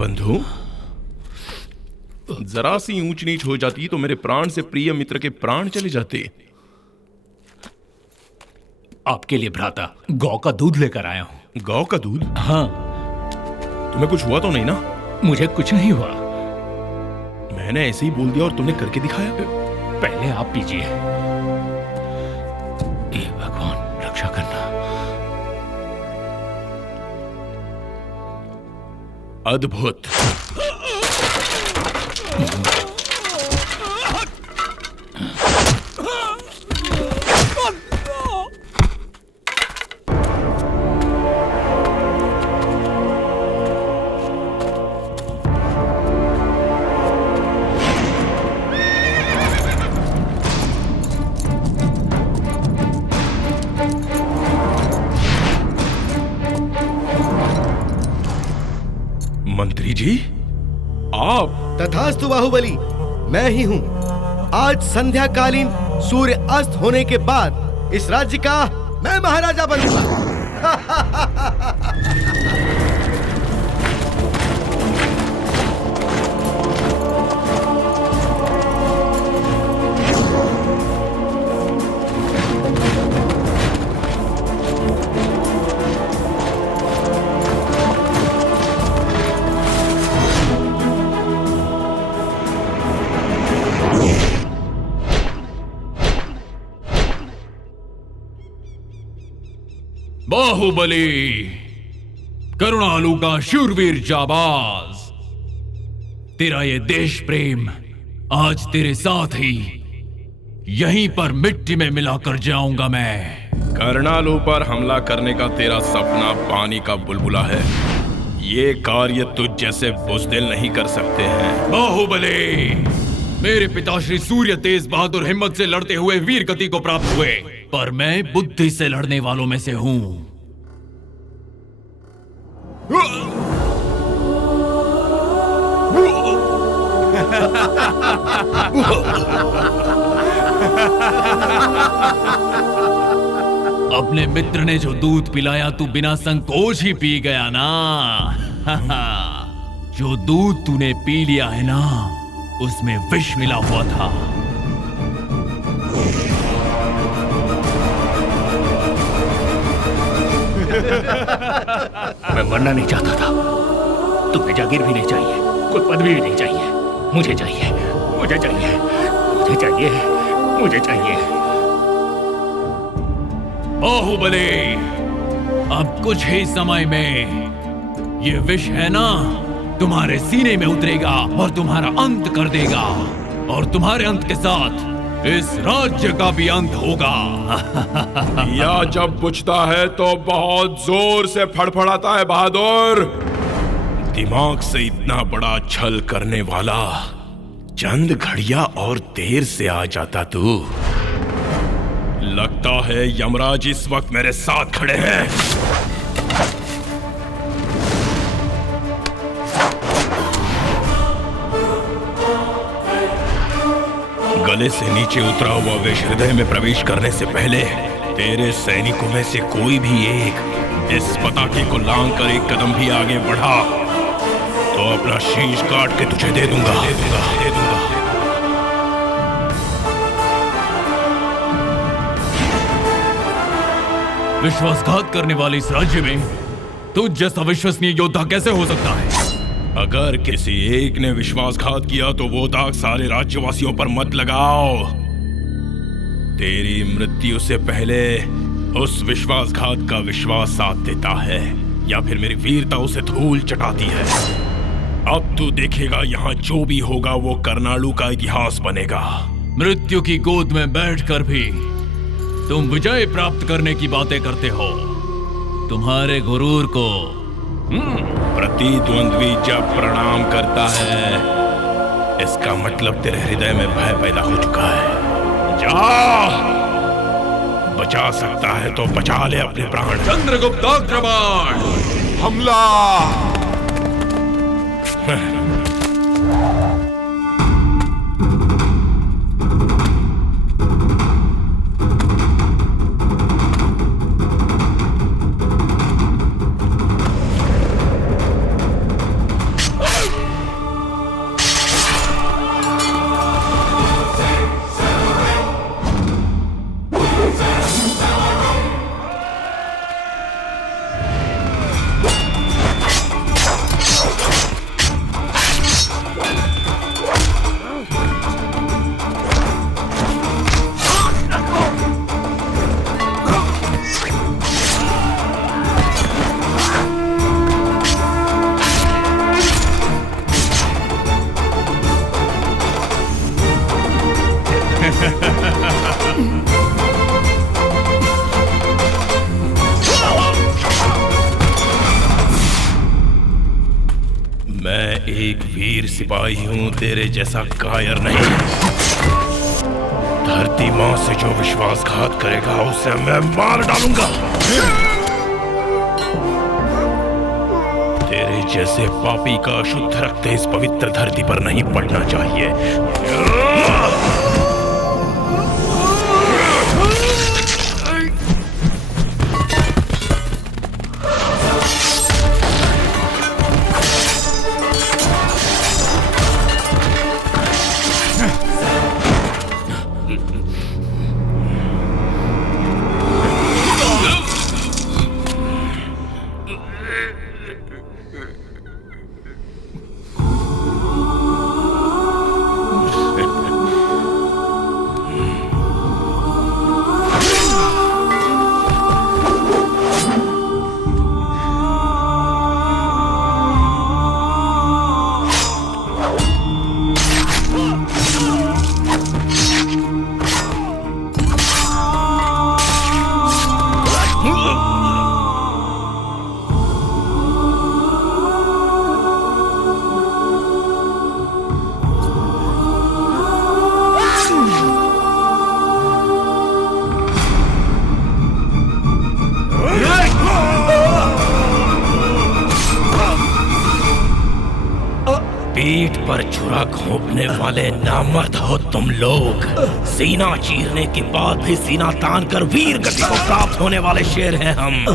बंधु, जरा सी ऊंच नीच हो जाती तो मेरे प्राण से प्रिय मित्र के प्राण चले जाते। आपके लिए भ्राता गौ का दूध लेकर आया हूं। गौ का दूध? हाँ। तुम्हें कुछ हुआ तो नहीं ना? मुझे कुछ नहीं हुआ। मैंने ऐसे ही बोल दिया और तुमने करके दिखाया। पहले आप पीजिए। हे भगवान, रक्षा करना। अद्भुत। मंत्री जी, आप? तथास्तु बाहुबली, मैं ही हूँ। आज संध्याकालीन सूर्य अस्त होने के बाद इस राज्य का मैं महाराजा बनूंगा। बाहुबली, करुणालु का शूरवीर जाबाज, तेरा ये देश प्रेम आज तेरे साथ ही यहीं पर मिट्टी में मिलाकर जाऊंगा मैं। कर्णालू पर हमला करने का तेरा सपना पानी का बुलबुला है। ये कार्य तुझ जैसे बुज़दिल नहीं कर सकते हैं। बाहुबली, मेरे पिताश्री सूर्य तेज बहादुर हिम्मत से लड़ते हुए वीर गति को प्राप्त हुए, पर मैं बुद्धि से लड़ने वालों में से हूं। अपने मित्र ने जो दूध पिलाया तू बिना संकोच ही पी गया ना। जो दूध तूने पी लिया है ना, उसमें विष मिला हुआ था। मैं मरना नहीं चाहता था। तुम्हें जागीर भी नहीं चाहिए, कोई पदवी भी नहीं चाहिए। मुझे चाहिए, मुझे चाहिए, मुझे चाहिए, मुझे चाहिए। बाहुबली, अब कुछ ही समय में ये विष है ना, तुम्हारे सीने में उतरेगा और तुम्हारा अंत कर देगा, और तुम्हारे अंत के साथ इस राज्य का भी अंत होगा। या जब बुझता है तो बहुत जोर से फड़फड़ाता है बहादुर। दिमाग से इतना बड़ा छल करने वाला चंद घड़ियां और देर से आ जाता तू। लगता है यमराज इस वक्त मेरे साथ खड़े हैं। गले से नीचे उतरा हुआ विष हृदय में प्रवेश करने से पहले तेरे सैनिकों में से कोई भी एक इस पताके को लांग कर एक कदम भी आगे बढ़ा तो अपना शीश काट के तुझे दे दूंगा। विश्वासघात करने वाले इस राज्य में तुझ जैसा विश्वसनीय योद्धा कैसे हो सकता है? अगर किसी एक ने विश्वासघात किया तो वो दाग सारे राज्यवासियों पर मत लगाओ। तेरी मृत्यु से पहले उस विश्वासघात का विश्वास साथ देता है या फिर मेरी वीरता उसे धूल चटाती है। अब तू देखेगा, यहाँ जो भी होगा वो कर्नालू का इतिहास बनेगा। मृत्यु की गोद में बैठकर भी तुम विजय प्राप्त करने की बातें करते हो। तुम्हारे गुरूर को प्रतिद्वंद्वी जब प्रणाम करता है इसका मतलब तेरे हृदय में भय पैदा हो चुका है। जा, बचा सकता है तो बचा ले अपने प्राण। चंद्रगुप्त आक्रमण! हमला! एक वीर सिपाही हूं, तेरे जैसा कायर नहीं। धरती मां से जो विश्वासघात करेगा उसे मैं मार डालूंगा। तेरे जैसे पापी का शुद्ध रक्त इस पवित्र धरती पर नहीं पड़ना चाहिए। पीठ पर छुरा घोंपने वाले नामर्द हो तुम लोग। सीना चीरने के बाद भी सीना तान कर वीर गति को प्राप्त होने वाले शेर हैं हम।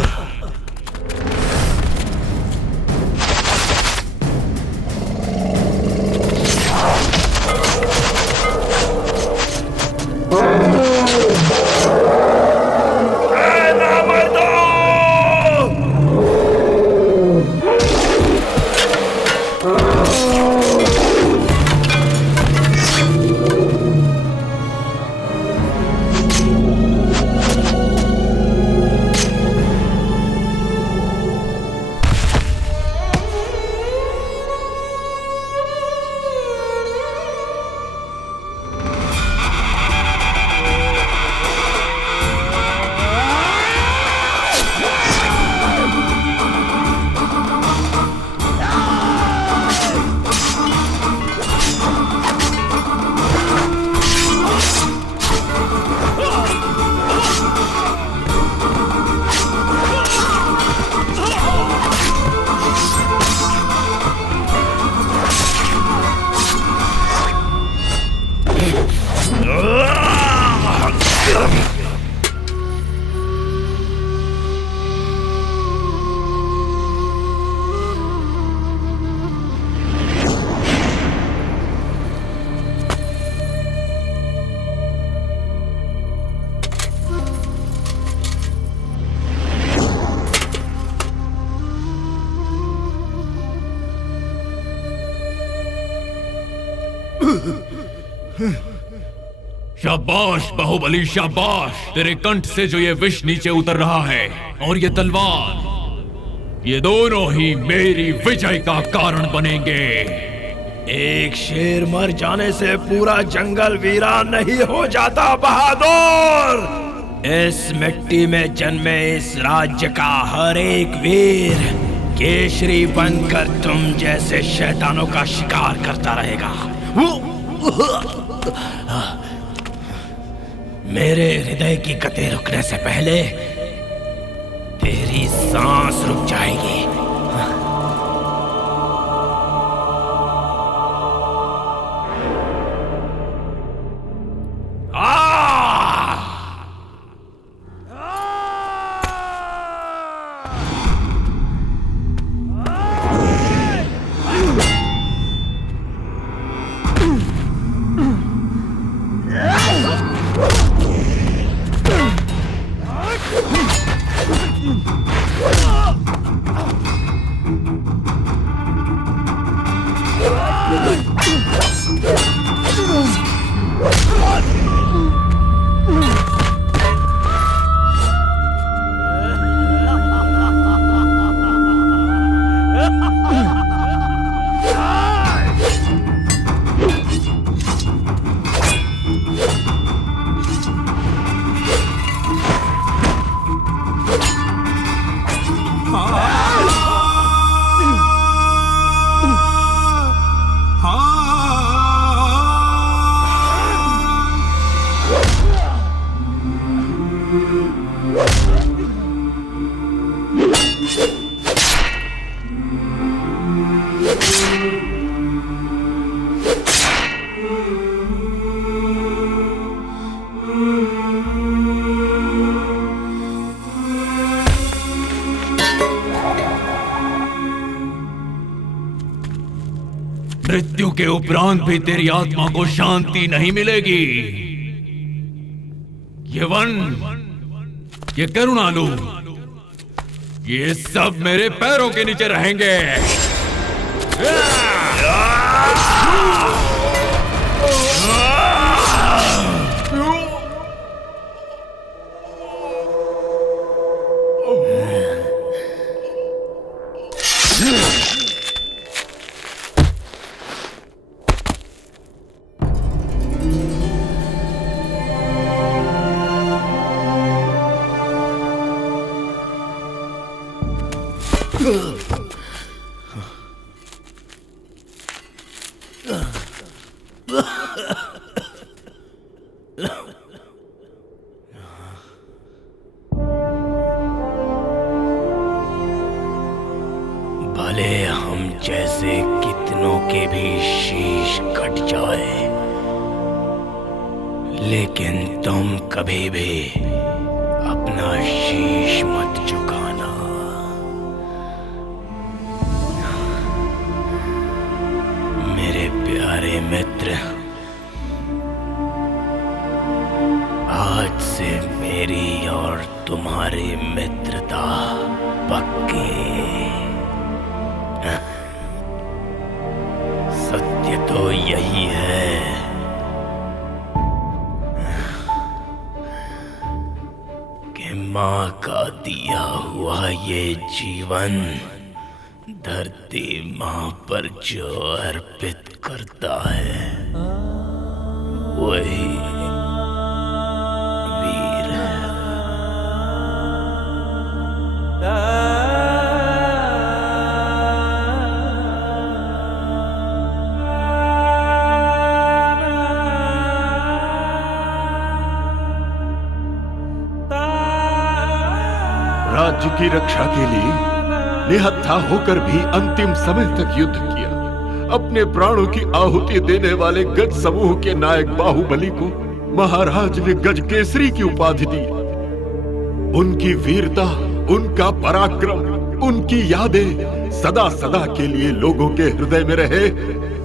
शाबाश बाहुबली, शाबाश। तेरे कंठ से जो ये विष नीचे उतर रहा है और ये तलवार, ये दोनों ही मेरी विजय का कारण बनेंगे। एक शेर मर जाने से पूरा जंगल वीरान नहीं हो जाता बहादुर। इस मिट्टी में जन्मे इस राज्य का हर एक वीर केसरी बनकर तुम जैसे शैतानों का शिकार करता रहेगा। मेरे हृदय की गति रुकने से पहले तेरी सांस रुक जाएगी। मृत्यु के उपरांत भी तेरी आत्मा को शांति नहीं मिलेगी। ये वन, ये करुणालु, ये सब मेरे पैरों के नीचे रहेंगे। भले हम जैसे कितनों के भी शीश कट जाए, लेकिन तुम कभी भी अपना शीश मत झुकाना। मेरे प्यारे मित्र, आज से मेरी और तुम्हारी मित्रता पक्की। सत्य तो यही है कि माँ का दिया हुआ ये जीवन धरती माँ पर जो अर्पित करता है वही वीर है। राज्य की रक्षा के लिए निहत्था होकर भी अंतिम समय तक युद्ध किया। अपने प्राणों की आहुति देने वाले गज समूह के नायक बाहुबली को महाराज ने गज केसरी की उपाधि दी। उनकी वीरता, उनका पराक्रम, उनकी यादें सदा सदा के लिए लोगों के हृदय में रहे।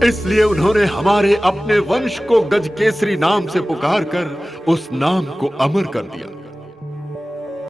इसलिए उन्होंने हमारे अपने वंश को गज केसरी नाम से पुकार कर उस नाम को अमर कर दिया।